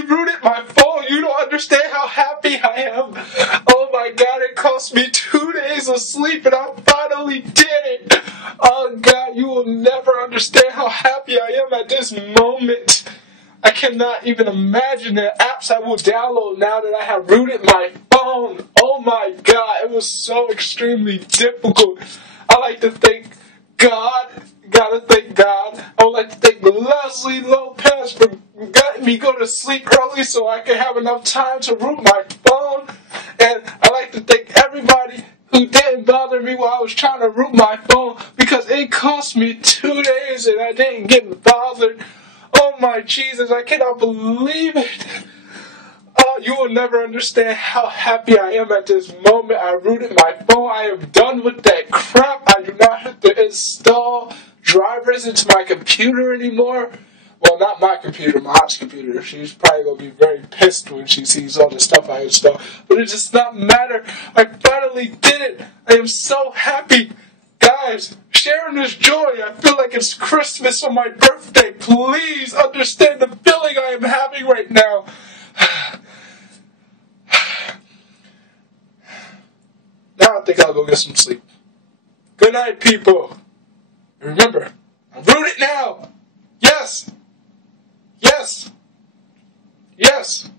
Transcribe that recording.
finally rooted my phone. You don't understand how happy I am. Oh my God, it cost me 2 days of sleep and I finally did it. Oh God, you will never understand how happy I am at this moment. I cannot even imagine the apps I will download now that I have rooted my phone. Oh my God, it was so extremely difficult. I like to thank God. Gotta thank God. I would like to thank Leslie Lopez for letting me go to sleep early so I can have enough time to root my phone. And I like to thank everybody who didn't bother me while I was trying to root my phone, because it cost me 2 days and I didn't get bothered. Oh my Jesus, I cannot believe it. Oh, you will never understand how happy I am at this moment. I rooted my phone. I am done with that crap. I do not have to install drivers into my computer anymore. Well, not my computer, my aunt's computer. She's probably going to be very pissed when she sees all the stuff I installed. But it does not matter. I finally did it. I am so happy. Guys, sharing this joy. I feel like it's Christmas on my birthday. Please understand the feeling I am having right now. Now I think I'll go get some sleep. Good night, people. Remember, I'm rooted now. Yes. Yes. Yes.